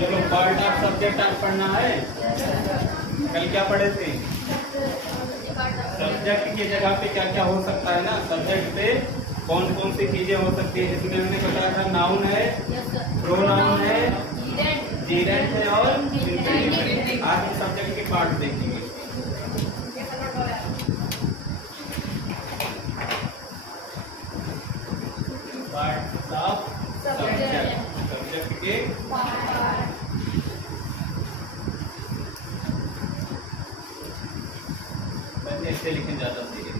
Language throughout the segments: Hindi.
चलो पार्ट ऑफ सब्जेक्ट आप पढ़ना है। कल क्या पढ़े थे? सब्जेक्ट की जगह पे क्या क्या हो सकता है ना, सब्जेक्ट पे कौन कौन सी चीजें हो सकती है। इसमें मैंने बताया था नाउन है, प्रोनाउन है, जीरेंट है और इंफिनिटिव। आज सब्जेक्ट के पार्ट देखेंगे। पार्ट ऑफ सब्जेक्ट के ऐसे लिखे ज्यादा सही है।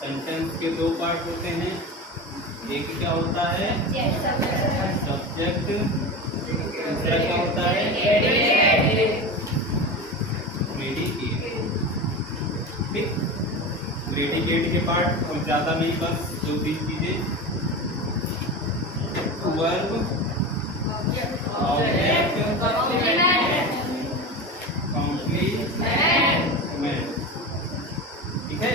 सेंटेंस के दो पार्ट होते हैं। एक क्या होता है? सब्जेक्ट। दूसरा क्या होता है? प्रेडिकेट। ठीक, प्रेडिकेट के पार्ट हम ज्यादा नहीं, बस दो तीन चीजें। Verb, object, complement. ठीक है,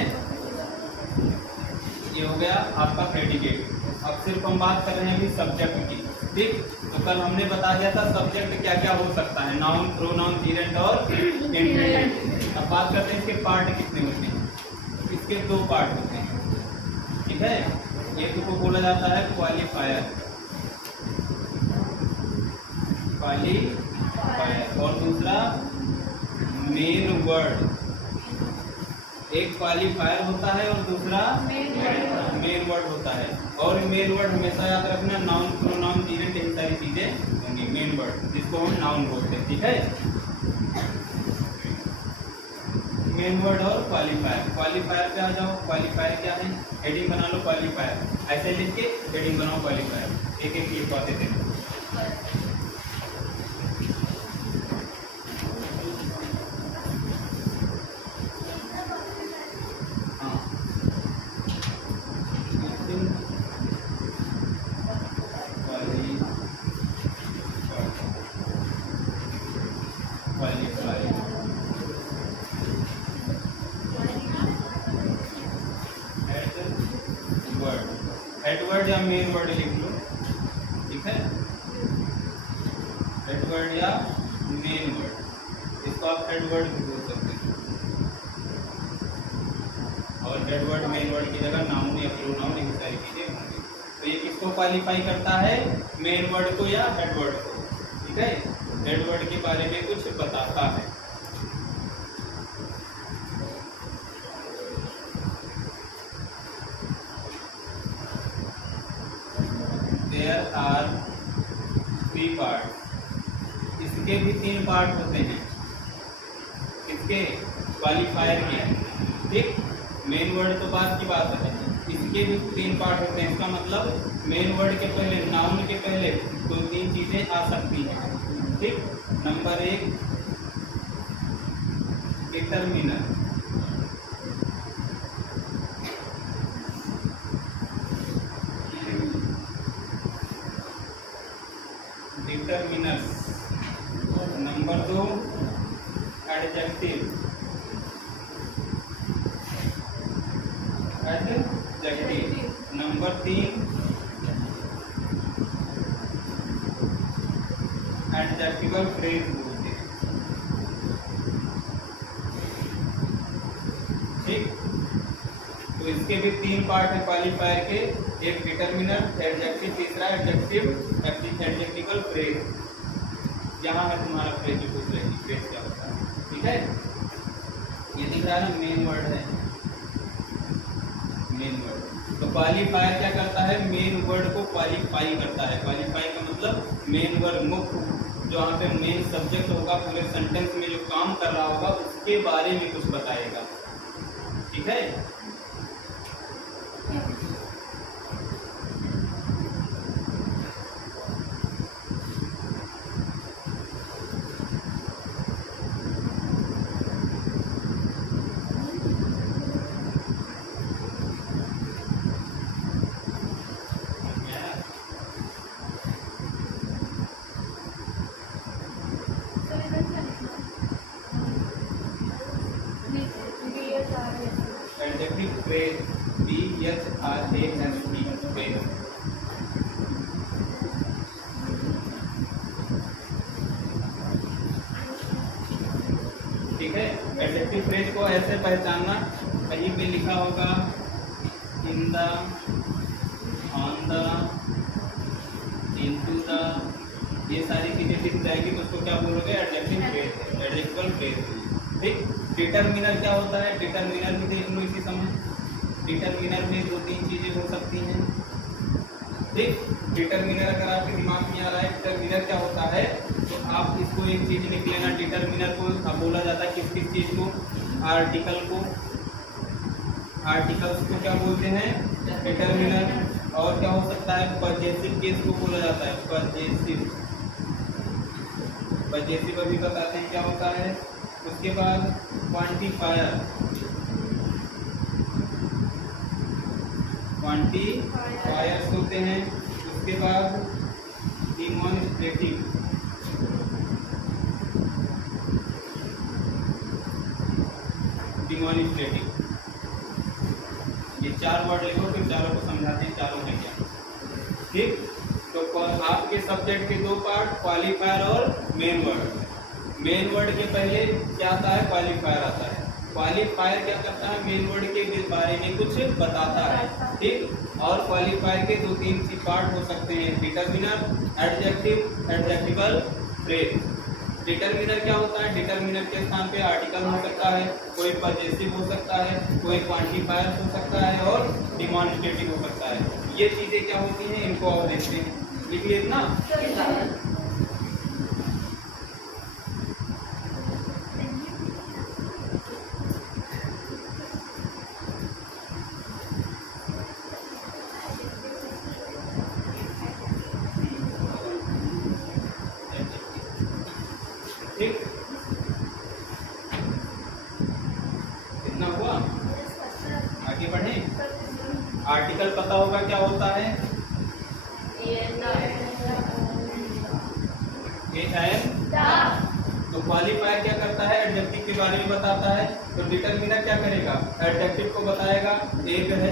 ये हो गया आपका प्रेडिकेट। अब सिर्फ हम बात कर रहे हैं अभी सब्जेक्ट की। ठीक, तो कल हमने बता दिया था सब्जेक्ट क्या क्या हो सकता है, नाउन, प्रोनाउन, जीरेंट और इंफिनिटिव। अब बात करते हैं इसके पार्ट कितने होते हैं। इसके दो पार्ट होते हैं। ठीक है, एक को बोला जाता है क्वालिफायर, और दूसरा मेन वर्ड। एक क्वालिफायर होता है और दूसरा मेन वर्ड होता है। और मेन वर्ड हमेशा याद रखना, नाउन, प्रोनाउन, जीरेंट, यही सारी चीजें होंगी मेन वर्ड, जिसको हम नाउन बोलते हैं। ठीक है, मेन वर्ड और क्वालिफायर। क्वालिफायर पे आ जाओ। क्वालिफायर क्या है? हेडिंग बना लो क्वालिफायर, ऐसे लिख के हेडिंग बनाओ क्वालिफायर। एक एक लिखवाते थे। हेडवर्ड या मेन वर्ड लिख लो। ठीक है, हेडवर्ड या मेन वर्ड, इसको आप हेडवर्ड भी बोल सकते हैं। और हेडवर्ड मेन वर्ड की जगह नाउन या प्रोनाउन, ये सारी चीजें होंगी। तो ये किसको क्वालिफाई करता है? मेन वर्ड को या हेडवर्ड को। ठीक है, हेडवर्ड के बारे में कुछ बताता है। There are three parts। इसके भी तीन पार्ट होते हैं। इसके क्वालिफायर के, ठीक, मेन वर्ड तो बाद की बात है। इसके भी तीन पार्ट होते हैं। इसका मतलब मेन वर्ड के पहले, नाउन के पहले दो तीन चीजें आ सकती हैं। ठीक, नंबर एक डिटरमिनर, डिटरमिनर्स। नंबर दो एडजेक्टिव, एडजेक्टिव। नंबर तीन एडजेक्टिवल फ्रेज बोलते हैं। ठीक, तो इसके भी तीन पार्ट है क्वालिफायर के। एक डिटरमिनर, एडजेक्टिव, तीसरा एडजेक्टिवल फ्रेज। यहाँ है तुम्हारा फ्रेज, जो पूछ रही थी फ्रेज क्या होता है। ठीक है, ये दिख रहा है ना, मेन वर्ड है, मेन वर्ड। तो क्वालिफायर क्या करता है? मेन वर्ड को क्वालिफाई करता है। क्वालिफाई का मतलब मेन वर्ड, मुख्य, जो यहाँ पे मेन सब्जेक्ट होगा, पूरे सेंटेंस में जो काम कर रहा होगा उसके बारे में कुछ बताएगा। ठीक है, फ्रेज, PHRASE फ्रेज। ठीक है, एडजेक्टिव फ्रेज को ऐसे पहचानना, कहीं पे लिखा होगा in the, on the, into the, ये सारी चीजें दिख जाएगी तो उसको क्या बोलोगे? Adjective phrase, adjectival phrase. ठीक, डिटरमिनर क्या होता है? डिटरमिनर भी देख लो इसी समय। डिटरमिनर में दो तीन चीजें हो सकती हैं। ठीक, डिटरमिनर अगर आपके दिमाग में आ रहा है डिटरमिनर क्या होता है, तो आप इसको एक चीज लिख लेना। डिटरमिनर को अब बोला जाता है किस किस चीज को? आर्टिकल को, आर्टिकल्स को क्या बोलते हैं? डिटरमिनर। और क्या हो सकता है? पजेसिव केस को बोला जाता है, पजेसिव। पजेसिव अभी बताते हैं क्या होता है। उसके बाद क्वांटिफायर, क्वांटिफायर्स होते हैं। उसके बाद डिमॉन्स्ट्रेटिव, डिमॉन्स्ट्रेटिव। ये चार वर्ड लिखो, फिर चारों को समझाते हैं चारों में क्या। ठीक, तो आपके सब्जेक्ट के दो पार्ट, क्वालिफायर और मेन वर्ड। मेन वर्ड के पहले क्या आता है? क्वालिफायर आता है। क्वालिफायर क्या करता है? मेन वर्ड के बारे में कुछ बताता है। ठीक, और क्वालिफायर के दो तीन पार्ट हो सकते हैं, determiner, adjective, adjectival phrase. Determiner क्या होता है? डिटरमिनर के स्थान पे आर्टिकल हो सकता है, कोई पजेसिव हो सकता है, कोई क्वांटिफायर हो सकता है और डिमॉन्स्ट्रेटिव हो सकता है। ये चीजें क्या होती हैं, इनको और देखते हैं। लिख लिए इतना? ठीक, इतना हुआ? आगे बढ़े। आर्टिकल पता होगा क्या होता है? तो क्वालिफायर क्या करता है? एडजेक्टिव के बारे में बताता है। तो डिटरमिनर क्या करेगा? एडजेक्टिव को बताएगा, एक है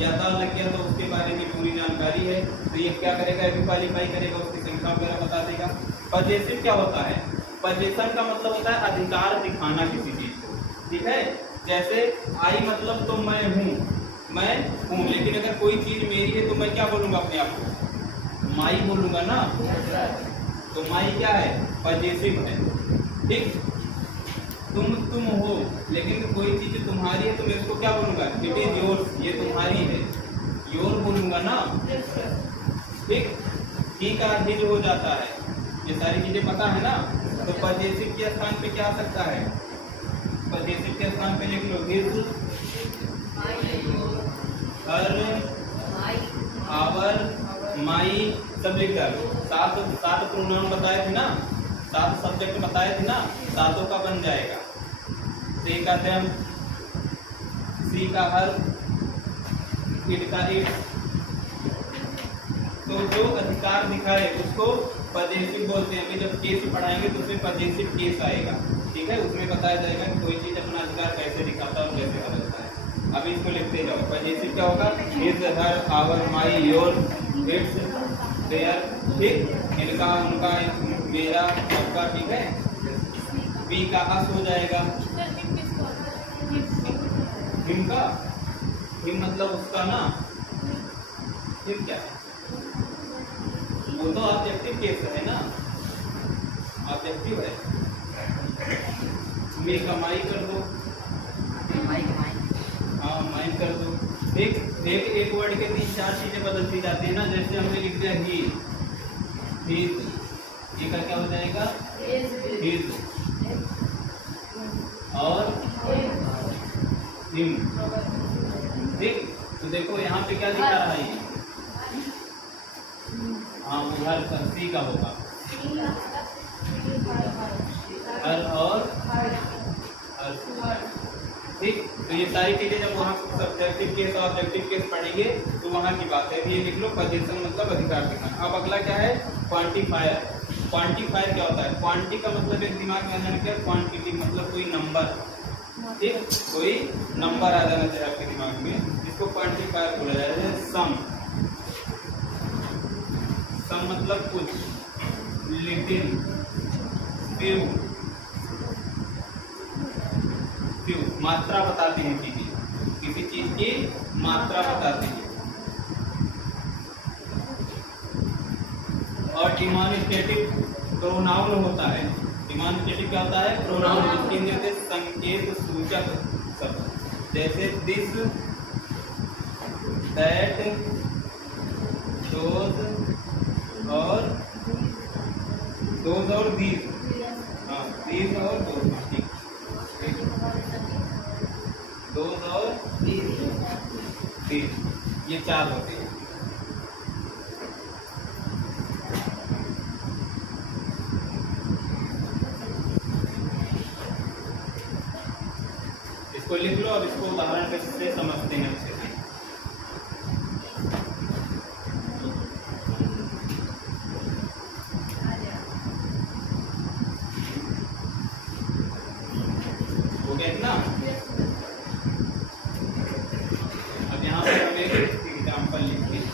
या था लग गया तो उसके बारे में पूरी जानकारी है, तो ये क्या करेगा? ये भी क्वालिफाई करेगा, उसकी संख्या वगैरह बता देगा। पजेसिव क्या होता है? पजेशन का मतलब होता है अधिकार दिखाना किसी चीज को। ठीक है, जैसे आई मतलब तो मैं हूँ, मैं हूँ, लेकिन अगर कोई चीज मेरी है तो मैं क्या बोलूंगा अपने आप को? माई बोलूंगा ना। तो माई क्या है? पजेसिव है। ठीक, तुम हो, लेकिन कोई चीज तुम्हारी है तो मैं उसको क्या बोलूंगा? इट इज योर्स, ये तुम्हारी है, योर बोलूंगा ना। ठीक, ही का हिज हो जाता है, ये सारी चीजें पता है ना। तो पजेसिव के स्थान पे क्या आ सकता है? पजेसिव के स्थान पे लिख लो हिज, हर, आवर, माई, सब लिख डालो। सात प्रोनाउन बताए थे ना, 7 सब्जेक्ट बताए थे ना, सातों का बन जाएगा। से का देम, सी का हर, इट का इट। तो जो अधिकार दिखाए उसको पजेसिव बोलते हैं। अभी जब केस पढ़ाएंगे तो उसमें पजेसिव केस आएगा। ठीक है, उसमें बताया जाएगा कि कोई चीज अपना अधिकार कैसे दिखाता है और कैसे बदलता है। अभी इसको लिखते जाओ। पजेसिव क्या होगा? His, her, our, my, your, its, their. ठीक, इनका, उनका, मेरा, सबका। ठीक है, बी का अस हो जाएगा, हिम का, हिम मतलब उसका ना। हिम क्या है? वो तो ऑब्जेक्टिव केस है ना, ऑब्जेक्टिव है। मे का माई कर दो, हाँ माई कर दो। एक वर्ड के 3-4 चीजें बदलती जाती है ना। जैसे हमने लिख दिया ही, ये का क्या हो जाएगा? हिज, और हिम। ठीक, तो देखो यहाँ पे क्या दिखा रहा है? हाँ, उधर सी का होगा, हर और हर। ठीक, तो ये सारी चीजें जब वहाँ सब्जेक्टिव केस और ऑब्जेक्टिव केस पढ़ेंगे तो वहाँ की बात है। ये लिख लो, पोजीशन मतलब अधिकार दिखाना। अब अगला क्या है? क्वांटिफायर। क्वांटिफायर क्या होता है? क्वांटी का मतलब एक दिमाग में आना क्या? क्वांटिटी मतलब कोई नंबर। ठीक, कोई नंबर आ जाना चाहिए आपके दिमाग में, जिसको क्वांटिफायर बोला जाता है। सम, सम मतलब कुछ, लिटिल, फ्यू, फ्यू मात्रा बताती है चीजें, किसी चीज की मात्रा बताती है। और डिमॉन्स्ट्रेटिव प्रोनाउन होता है। डिमॉन्स्ट्रेटिव क्या होता है? प्रोनाउन, जिसके अंदर संकेत सूचक शब्द, जैसे दिस, दैट, दोज और दीज। हाँ, दीज और दोज, ठीक, दोज और दीज, ये चार होते हैं। इसको लिख लो और इसको उदाहरण से समझते हैं अच्छे से। हो गया इतना? अब यहाँ पर हमें एग्जाम्पल लिखते हैं।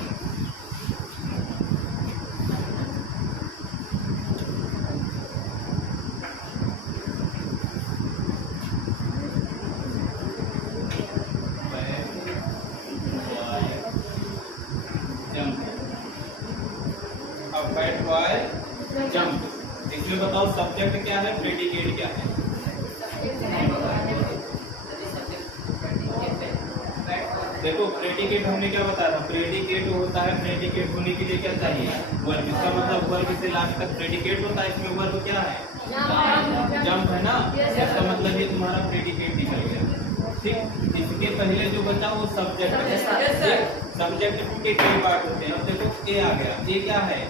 जंप, इसमें बताओ सब्जेक्ट क्या है, प्रेडिकेट क्या है? देखो प्रेडिकेट हमने क्या बताया था, प्रेडिकेट होता है, प्रेडिकेट होने के लिए क्या चाहिए? वर्ब। इसका मतलब वर्ब से लास्ट तक प्रेडिकेट होता है। इसमें वर्ब क्या है? जंप है ना, इसका मतलब ये तुम्हारा प्रेडिकेट निकल गया। ठीक, इसके पहले जो बचा वो सब्जेक्ट है। सब्जेक्ट के कई पार्ट होते हैं। अब देखो ए आ गया, ए क्या है?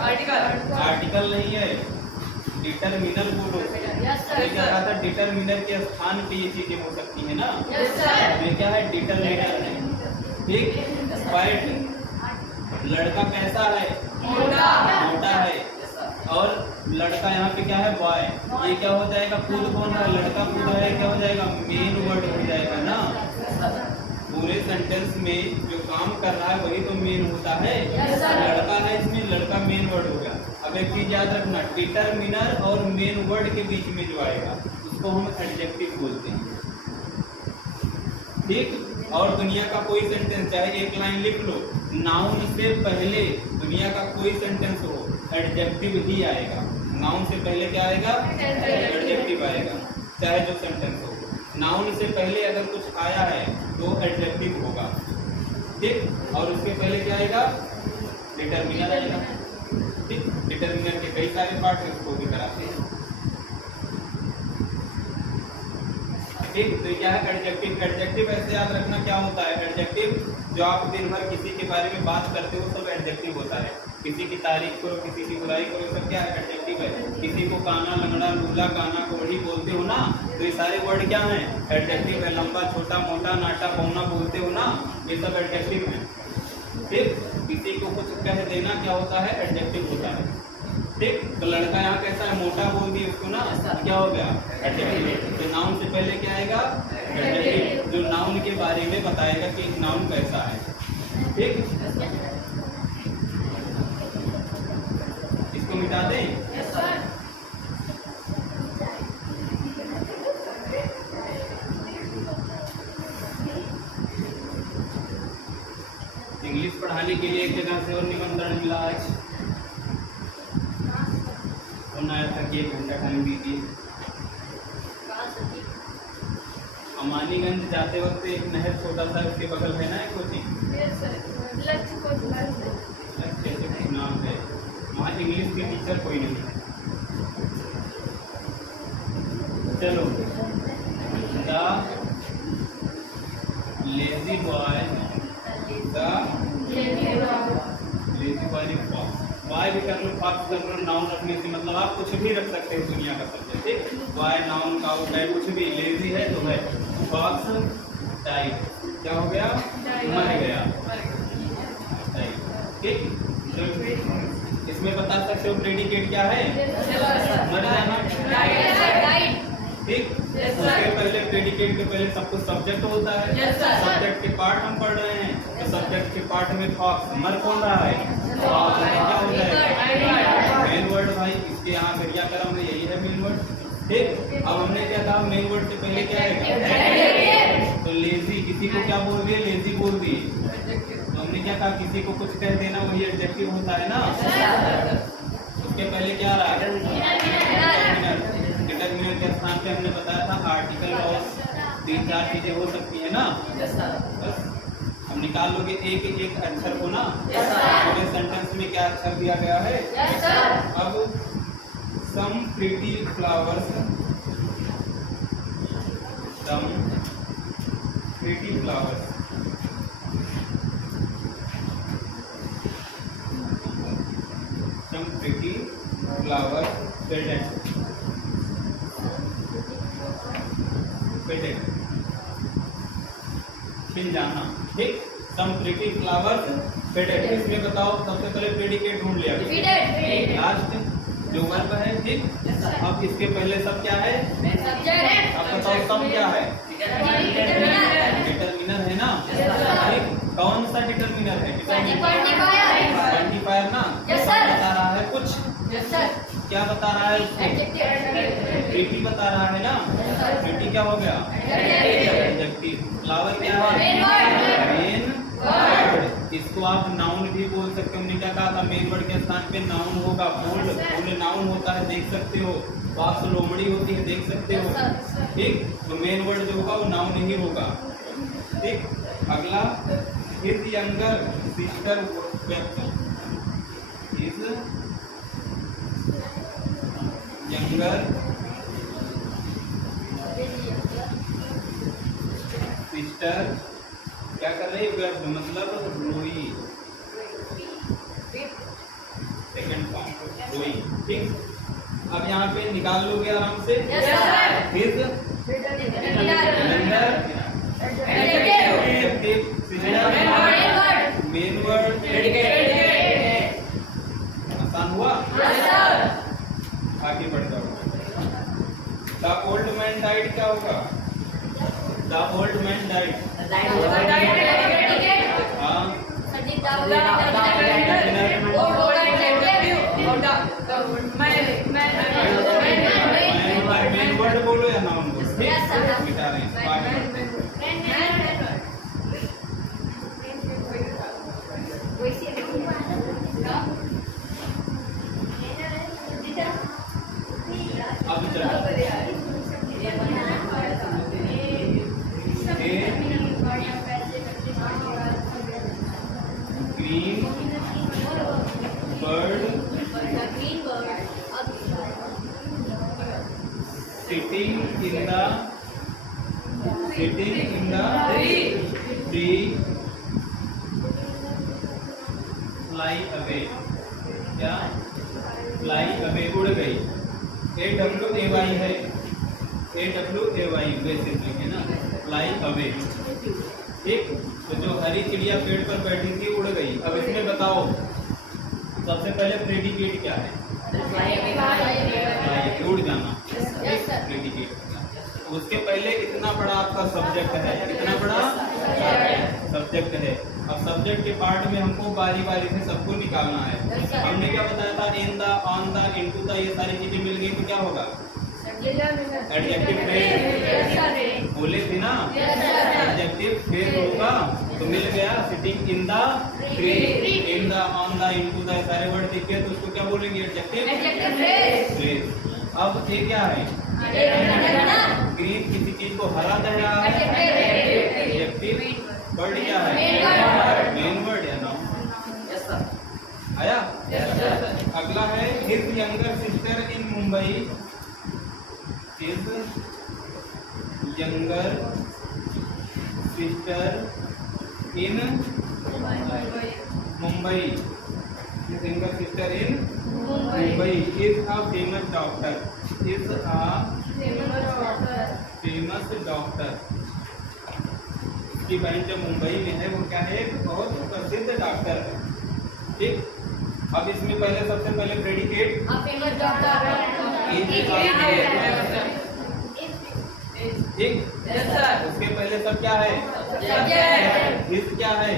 आर्टिकल नहीं है, डिटरमिनर बोलो। ये क्या कहा था? डिटरमिनर के स्थान पे ये चीजें हो सकती है ना। ये क्या है? डिटरमिनर है। ठीक, फाइट, लड़का कैसा है? मोटा है। और लड़का यहाँ पे क्या है? बॉय। ये क्या हो जाएगा? खुद कौन है? लड़का खुद है, क्या हो जाएगा? मेन वर्ड हो जाएगा ना। पूरे सेंटेंस में जो काम कर रहा है वही तो मेन होता है। लड़का है, इसमें लड़का मेन वर्ड हो गया। अब एक चीज याद रखना, डिटरमिनर और मेन वर्ड के बीच में जो आएगा उसको हम एडजेक्टिव बोलते हैं। ठीक, और दुनिया का कोई सेंटेंस चाहे एक लाइन लिख लो, नाउन से पहले दुनिया का कोई सेंटेंस हो एडजेक्टिव ही आएगा। नाउन से पहले क्या आएगा? एडजेक्टिव आएगा, चाहे जो सेंटेंस हो। नाउन से पहले अगर कुछ आया है तो एडजेक्टिव होगा। ठीक, और उसके पहले क्या आएगा? डिटरमिनर आएगा। ठीक, डिटरमिनर के कई सारे पार्ट हैं, उसको भी कराते हैं। ठीक, तो क्या है एडजेक्टिव? एडजेक्टिव ऐसे याद रखना क्या होता है? एडजेक्टिव जो आप दिन भर किसी के बारे में बात करते हो सब एडजेक्टिव होता है। किसी की तारीफ करो, किसी की बुराई करो, सब क्या है? एडजेक्टिव है। किसी को काना, लंगड़ा, लूला, काना, कोढ़ी बोलते हो ना, तो ये सारे वर्ड क्या हैं? एडजेक्टिव है। लंबा, छोटा, मोटा, नाटा, पौना बोलते हो ना, ये सब एडजेक्टिव है। ठीक, किसी को कुछ कह देना क्या होता है? एडजेक्टिव होता है। ठीक, तो लड़का यहाँ कैसा है? मोटा बोल दिए उसको ना, क्या हो गया? एडजेक्टिव। तो नाउन से पहले क्या आएगा? एडजेक्टिव, जो नाउन के बारे में बताएगा कि नाउन कैसा है। ठीक, इसको मिटा दें। इंग्लिश पढ़ाने के लिए एक जगह से और निमंत्रण मिला आज, तक 1 घंटा टाइम दीजिए। अमानीगंज जाते वक्त एक नहर छोटा सा उसके बगल है ना एक कोचिंग, नाम है, वहाँ इंग्लिश के टीचर कोई नहीं है। चलो, the lazy boy, lazy boy fox, boy भी कर लो, फॉक्स कर लो, नाउन रखने से मतलब आप कुछ भी रख सकते हो दुनिया का सब्जेक्ट। ठीक, बॉय नाउन का है, कुछ भी, लेजी है तो है, फॉक्स डाइड, क्या हो गया? मर गया। ठीक, तो इसमें बता सकते हो प्रेडिकेट क्या है? मर जाना। ठीक। उसके पहले प्रेडिकेट के पहले सब कुछ सब्जेक्ट होता है। सब्जेक्ट के पार्ट हम पढ़ रहे हैं, तो सब्जेक्ट के पार्ट में मर कौन रहा है, क्या हो जाएगा मेन वर्ड भाई। इसके यहाँ क्रियाक्रम में यही है मेन वर्ड, ठीक। अब हमने क्या कहा, मेन वर्ड से पहले क्या है, तो लेजी, किसी को क्या बोल दिए, लेजी बोल दिए। तो हमने क्या कहा, किसी को कुछ कह देना वही एडजेक्टिव होता है ना। उसके पहले क्या रहा है, डिटरमिनर के स्थान पे हमने बताया था आर्टिकल और 3-4 चीजें हो सकती है ना। बस हम निकाल लोगे एक एक अक्षर को ना। पूरे सेंटेंस में क्या अक्षर दिया गया है। अब some pretty flowers, some pretty flowers, some pretty flowers faded, faded, खिल जाना, ठीक। some pretty flowers faded, इसमें बताओ सबसे पहले प्रेडिकेट ढूंढ लिया, लास्ट जो वर्ब है, ठीक। अब इसके पहले सब क्या है, अब बताओ सब क्या है, डिटरमिनर है ना, ठीक। कौन सा डिटरमिनर है, क्वांटिफायर ना। बता रहा है कुछ, क्या बता रहा है उसको, प्रीटी बता रहा है ना। प्रीटी क्या हो गया, एडजेक्टिव। फ्लावर क्या है, मेन वर्ड। इसको आप नाउन भी बोल सकते हो। हमने क्या कहा था, मेन वर्ड के स्थान पे नाउन होगा, फुल नाउन होता है, देख सकते हो। वाक्स लोमड़ी होती है, देख सकते हो, ठीक। तो मेन वर्ड जो होगा वो नाउन ही होगा, ठीक। अगला his younger sister wept, his younger sister क्या कर रही है, मतलब रोई, सेकंड फॉर्म रोई, ठीक। अब यहाँ पे निकाल लोगे आराम से, हिज मेन वर्ड, आसान हुआ। आगे बढ़ जाओ। द ओल्ड मैन डाइड क्या होगा, the old man died, main word बोलो या नाउन बोलो, मिटा रहे हैं। अब green bird sitting in the tree fly away, क्या fly away, उड़ गई। AWAY है, AWAY बेसिकली है ना, fly away, ठीक। तो जो हरी चिड़िया पेड़ पर बैठी थी उड़ गई। अब इसमें बताओ सबसे पहले प्रेडिकेट क्या है, उड़ जाना, प्रेडिकेट। उसके पहले इतना बड़ा आपका सब्जेक्ट है, कितना बड़ा सब्जेक्ट है। अब सब्जेक्ट के पार्ट में हमको बारी बारी से सबको निकालना है। हमने क्या बताया था, in the, on the, into the, ये सारी चीजें मिल गई तो क्या होगा, एडजेक्टिव फ्रेज बोले थे ना, एडजेक्टिव फ्रेज होगा तो मिल गया। Sitting in the tree, in the, on the, into the, सारे वर्ड दिखे तो उसको क्या बोलेंगे, एडजेक्टिव फ्रेज। अब ये क्या है, ग्रीन किसी चीज को हरा दे रहा है, एडजेक्टिव। वर्ड क्या है, मेन वर्ड या नाउन, आया। अगला है his younger sister in Mumbai, his younger sister in Mumbai, his younger sister in Mumbai is a famous doctor, is a famous doctor. इसकी बहन जो मुंबई में है वो क्या है, बहुत प्रसिद्ध डॉक्टर है, ठीक। अब इसमें पहले सबसे पहले प्रेडिकेट ठीक। उसके पहले सब क्या है? हिज क्या है?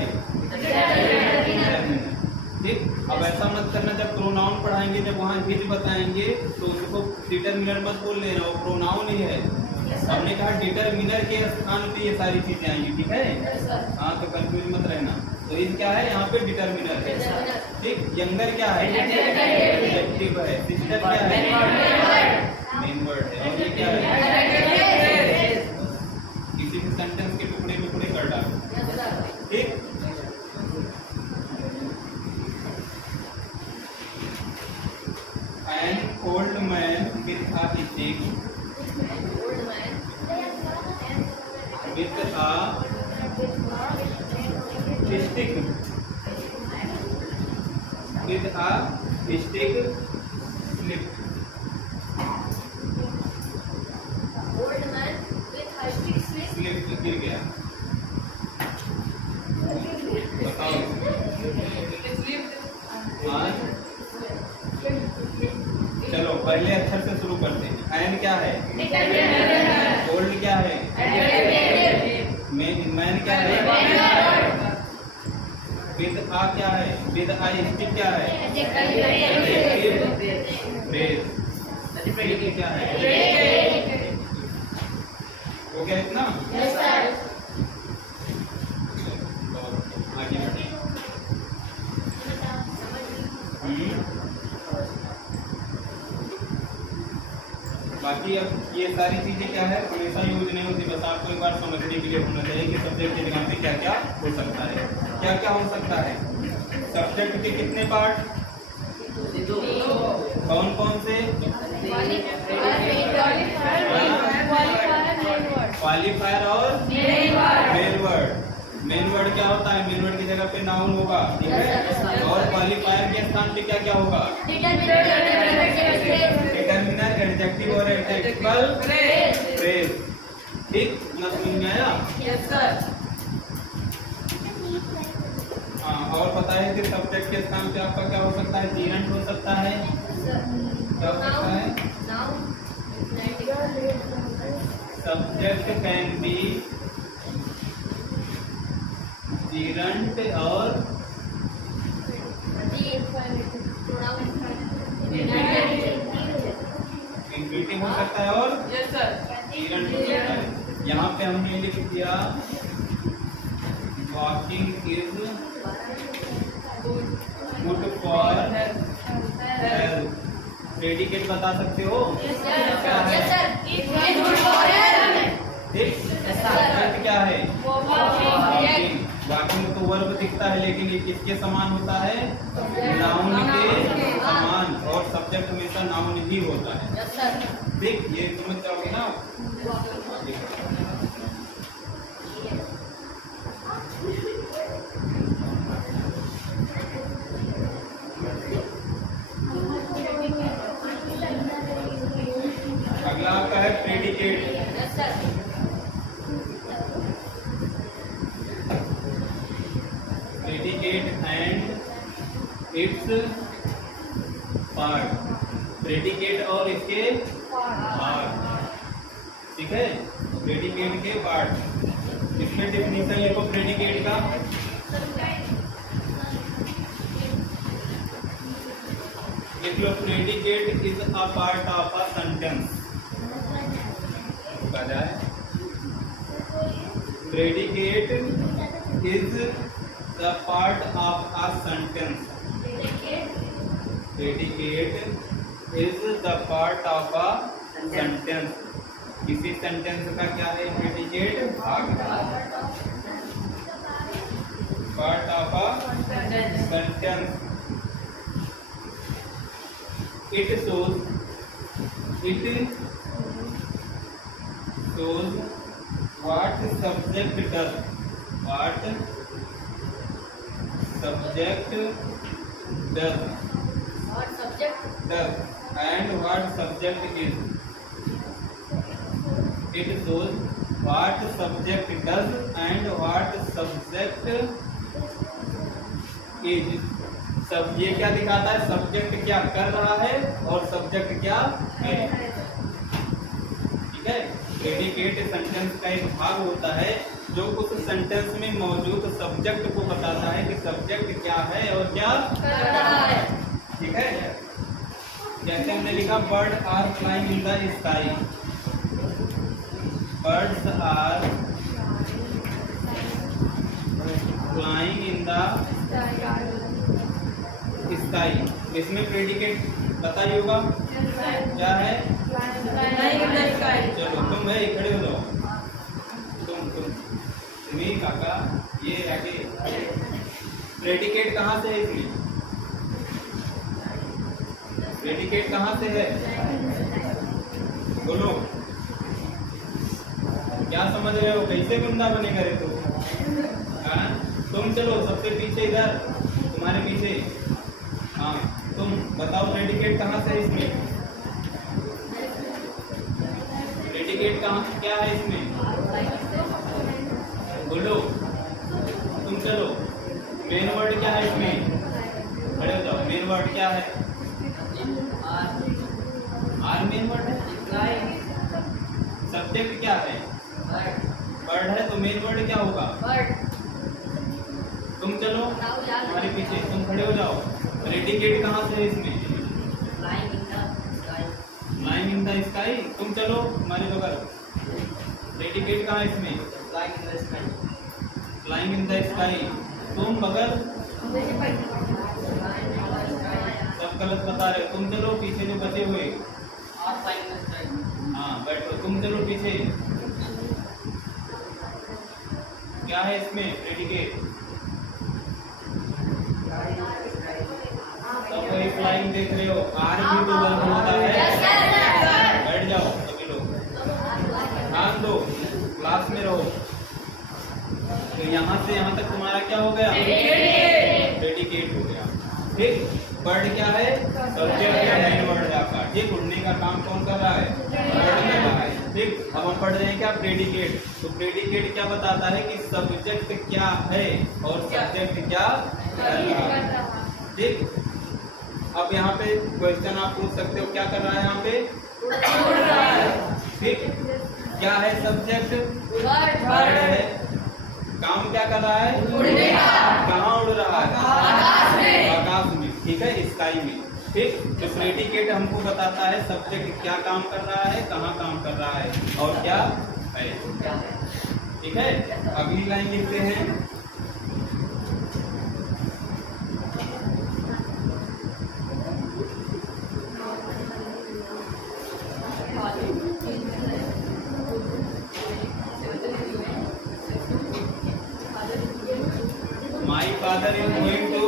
ठीक। अब ऐसा मत करना, जब प्रोनाउन पढ़ाएंगे, जब वहाँ हिज बताएंगे तो उसको डिटरमिनर मत बोल लेना, वो प्रोनाउन ही है। हमने कहा डिटरमिनर के स्थान पे ये सारी चीजें आएंगी, ठीक है। हाँ, तो कंफ्यूज मत रहना। तो हिज क्या है? यहाँ पे डिटरमिनर है। ठीक। यंगर क्या है? एडजेक्टिव है। सिस्टर क्या है? मेन वर्ड है। और ये क्या है? किसी भी सेंटेंस के टुकड़े टुकड़े कर डालो। ठीक। An old man with a stick, with a stick slipped. Old man with a stick slipped. गिर गया। बताओ। हाँ, चलो पहले अक्षर से शुरू करते हैं। एन क्या है? ओल्ड क्या है? मैन क्या है? विद आ क्या है? विद आई स्टिक क्या है? फ्रेज क्या है? हो गया इतना? आगे बढ़िए। बाकी अब ये सारी चीजें क्या है, हमेशा यूज नहीं होती, बस आपको एक बार समझने के लिए होना चाहिए कि सब्जेक्ट के जगह पे क्या क्या हो सकता है। क्या क्या हो सकता है? सब्जेक्ट के कितने पार्ट? कौन कौन से? क्वालिफायर और मेन वर्ड। मेन वर्ड क्या होता है? मेन वर्ड की जगह पे नाउन होगा, ठीक है। और क्वालिफायर के स्थान पे क्या क्या होगा? डिटरमिनर, एडजेक्टिव और एडजेक्टिवल फ्रेज। ठीक ना? समझ में आया? हाँ, और बताइए कि सब्जेक्ट के स्थान पे आपका क्या हो सकता है? जीरंट हो सकता है। क्या हो सकता है? सब्जेक्ट कैन बी जीरंट और इंफिनिटिव हो सकता है और जीरंट हो सकता है। यहाँ पे हमने लिख दिया walking is good for health. Predicate बता सकते हो? ठीक। क्या है? वॉकिंग तो वर्ब दिखता है, लेकिन ये किसके समान होता है? नाउन के समान। और सब्जेक्ट हमेशा नाउन ही होता है। ठीक। ये समझ जाओगे ना? अगला आपका है predicate. Predicate and it's part. Predicate और इसके पार्ट, ठीक है। प्रेडिकेट के पार्ट। इसमें डेफिनेशन लिखो प्रेडिकेट का। लिख लो, predicate is a part of a sentence. कहा जाए, predicate is the part of a sentence. Predicate is the part of a sentence. किसी सेंटेंस का क्या है? प्रेडिकेट भाग, part of a sentence. It shows what subject does. What subject does. What subject Does and what subject is. It shows what subject does and what subject is. सब ये क्या दिखाता है? सब्जेक्ट क्या कर रहा है और सब्जेक्ट क्या है, ठीक है। प्रेडिकेट सेंटेंस का एक भाग होता है जो उस सेंटेंस में मौजूद सब्जेक्ट को बताता है कि सब्जेक्ट क्या है और क्या कर रहा है। ठीक है। जैसे हमने लिखा bird are flying in the sky, birds are flying in the sky. इसमें प्रेडिकेट पता ही होगा क्या है। चलो तुम भाई खड़े हो जाओ, तुम्हें काका ये आगे प्रेडिकेट कहाँ से है इसमें, प्रेडिकेट कहाँ से है बोलो, क्या समझ रहे हो, कैसे गुंडा बनेगा रे तू। हाँ तुम चलो सबसे पीछे इधर, तुम्हारे पीछे। हाँ तुम बताओ प्रेडिकेट कहाँ से है इसमें, प्रेडिकेट कहाँ क्या है इसमें बोलो, तुम चलो। मेन वर्ड क्या है इसमें, खड़े हो जाओ। मेन वर्ड क्या है, आर मेन वर्ड है। सब्जेक्ट क्या है, बर्ड है, तो मेन वर्ड क्या होगा, तुम चलो हमारे पीछे, तुम खड़े हो जाओ। प्रेडिकेट कहाँ से है इसमें, फ्लाइंग इन द स्काई। तुम चलो हमारे बगल, प्रेडिकेट कहाँ है इसमें, फ्लाइंग इन द स्काई। तुम बगल, सब गलत बता रहे हो। तुम चलो पीछे जो बचे हुए, हाँ बैठो। तुम चलो पीछे, क्या है इसमें प्रेडिकेट, सब वही फ्लाइंग देख रहे हो। आर भी तो वर्ब होता है। बैठ जाओ सभी लोग, ध्यान दो, क्लास में रहो। तो यहाँ से यहाँ तक तुम्हारा क्या हो गया, प्रेडिकेट हो गया। ठीक, वर्ड क्या है, सब्जेक्ट या मेन वर्ड आपका। ठीक, उड़ने का काम कौन कर रहा है, वर्ड कर रहा है। ठीक, अब हम पढ़ रहे हैं क्या, प्रेडिकेट। तो प्रेडिकेट क्या बताता है कि सब्जेक्ट क्या है और सब्जेक्ट क्या कर रहा है। ठीक, अब यहाँ पे क्वेश्चन आप पूछ सकते हो, क्या कर रहा है यहाँ पे, उड़ रहा है। ठीक, क्या है सब्जेक्ट, वर्ड है, काम क्या कर रहा है, उड़ने का। कहाँ उड़ रहा है, आकाश में। ठीक है, स्काई में। ठीक, तो प्रेडिकेट हमको बताता है सब्जेक्ट क्या काम कर रहा है, कहाँ काम कर रहा है और क्या है। ठीक है, अगली लाइन लिखते हैं। My father is going to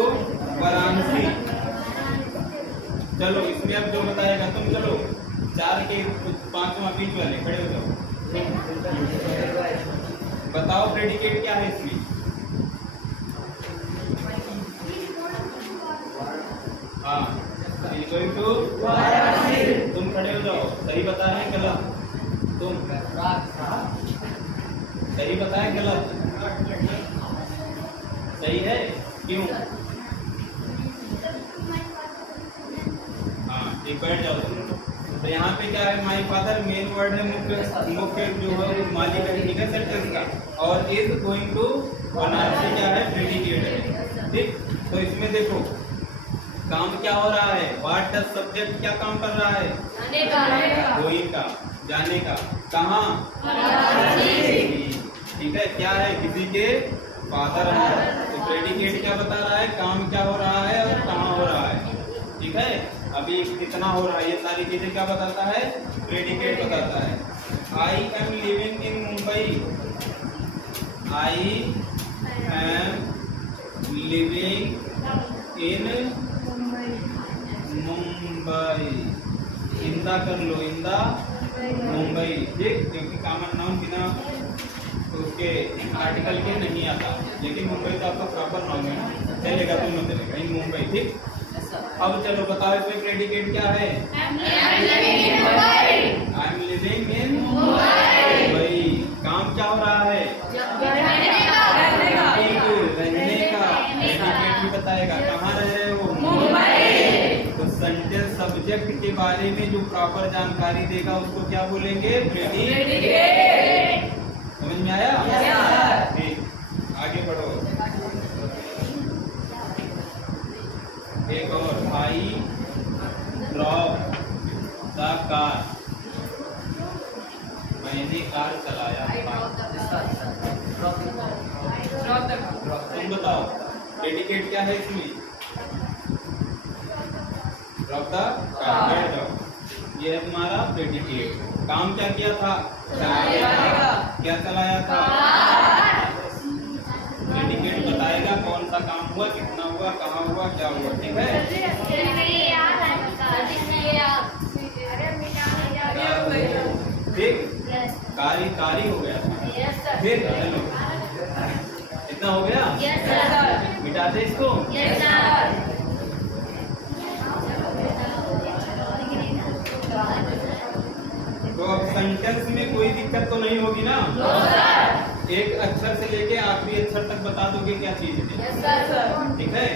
Varanasi. चलो इसमें अब जो बताएगा, तुम चलो 4 के 5वां बीच वाले खड़े हो जाओ, बताओ प्रेडिकेट क्या है इसमें। हाँ, गोइंग टू वाराणसी। तुम खड़े हो जाओ, सही बता रहे हैं गलत, तुम सही बताए गलत, सही है क्यों। हाँ ठीक, बैठ जाओ तुम। तो यहाँ पे क्या है, माई फादर मेन वर्ड है, मुख्य जो है मालिक है, ठीक है, सेंटेंस का। और इज गोइंग टू वाराणसी क्या है, प्रेडिकेट है। ठीक, तो इसमें देखो काम क्या हो रहा है, व्हाट डज सब्जेक्ट क्या काम कर रहा है, जाने का, गोइंग का, जाने का। कहाँ, ठीक है, क्या है, किसी के फादर है। तो प्रेडिकेट क्या बता रहा है, काम क्या हो रहा है और कहाँ हो रहा है। ठीक है, अभी कितना हो रहा है, ये सारी चीजें क्या बताता है, प्रेडिकेट बताता है। I am living in Mumbai, I am living in Mumbai. इंदा कर लो, इंदा मुंबई। ठीक, क्योंकि कॉमन नाउन बिना उसके आर्टिकल के नहीं आता, लेकिन मुंबई तो आपका प्रॉपर नाउन है ना, चलेगा तो नहीं चलेगा, इन मुंबई। ठीक, अब चलो बताओ इसमें प्रेडिकेट क्या है, I am living in Mumbai. काम क्या हो रहा है, रहने का। प्रेडिकेट भी बताएगा कहाँ रह रहे हो, मुंबई। तो सेंटेंस सब्जेक्ट प्रेडिकेट के बारे में जो प्रॉपर जानकारी देगा उसको क्या बोलेंगे? प्रेडिकेट। समझ में आया? ठीक, आगे बढ़ो। एक और, आई ड्रॉप द कार, मैंने कार चलाया। तुम बताओ प्रेडिकेट क्या है इसमें? ड्रॉप द कार, ये है तुम्हारा प्रेडिकेट। काम क्या किया था? चलाया। क्या चलाया था? प्रेडिकेट बताएगा कौन सा काम हुआ, कितना हुआ, कहाँ हुआ, क्या हुआ। ठीक है, ठीक, कारी हो गया था। फिर चलो, इतना हो गया, मिटाते इसको। तो अब सेंटेंस में कोई दिक्कत तो नहीं होगी ना? एक अक्षर से लेके आखिरी अक्षर तक बता दोगे क्या चीज है? ठीक है,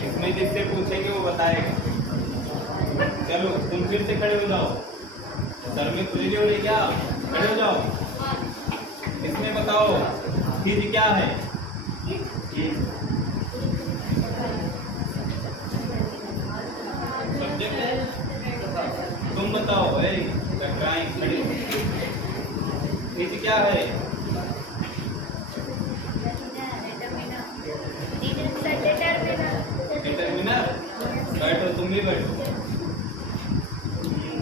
इसमें जिससे पूछेंगे वो बताएगा। चलो तुम फिर से खड़े हो जाओ, सर में खुली हो रही क्या? खड़े हो जाओ। इसमें बताओ चीज क्या है? सब्जेक्ट है, तुम बताओ। खड़े हो, चीज क्या है? डिटरमिनर। बैठो, तुम भी बैठो।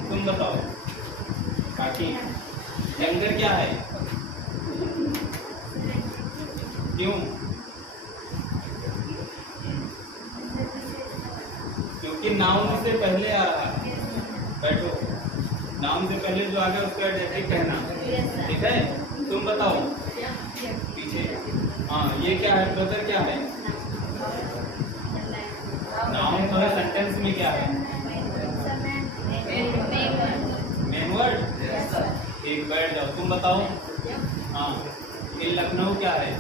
तुम बताओ काकी, यंगर क्या है? क्यों? क्योंकि नाउन से पहले आ रहा है। बैठो, नाउन से पहले जो आ गया उसका एडजेक्टिव कहना। ठीक है, तुम बताओ पीछे। हाँ, ये क्या है? ब्रदर क्या है? नाउन तो है, सेंटेंस में क्या है? Main word. एक बैठ जाओ, तुम बताओ। हाँ, ये लखनऊ क्या है?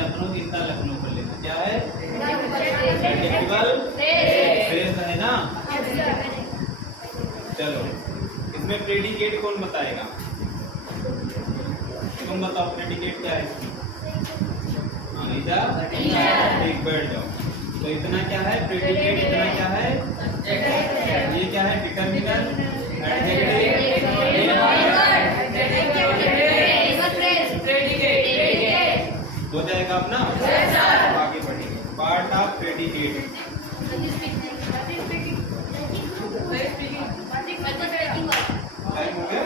लखनऊ जिंदा लखनऊ कर लेना। क्या है? एडजेक्टिवल फ्रेज है ना? चलो, इसमें प्रेडिकेट कौन बताएगा? तुम बताओ प्रेडिकेट क्या है? एक बैठ जाओ। तो इतना क्या है प्रेडिकेट? इतना क्या है? ये क्या है? डिटरमिनर, हो जाएगा अपना। आगे बढ़ेंगे, पार्ट ऑफ प्रेडिकेट। टाइम हो गया?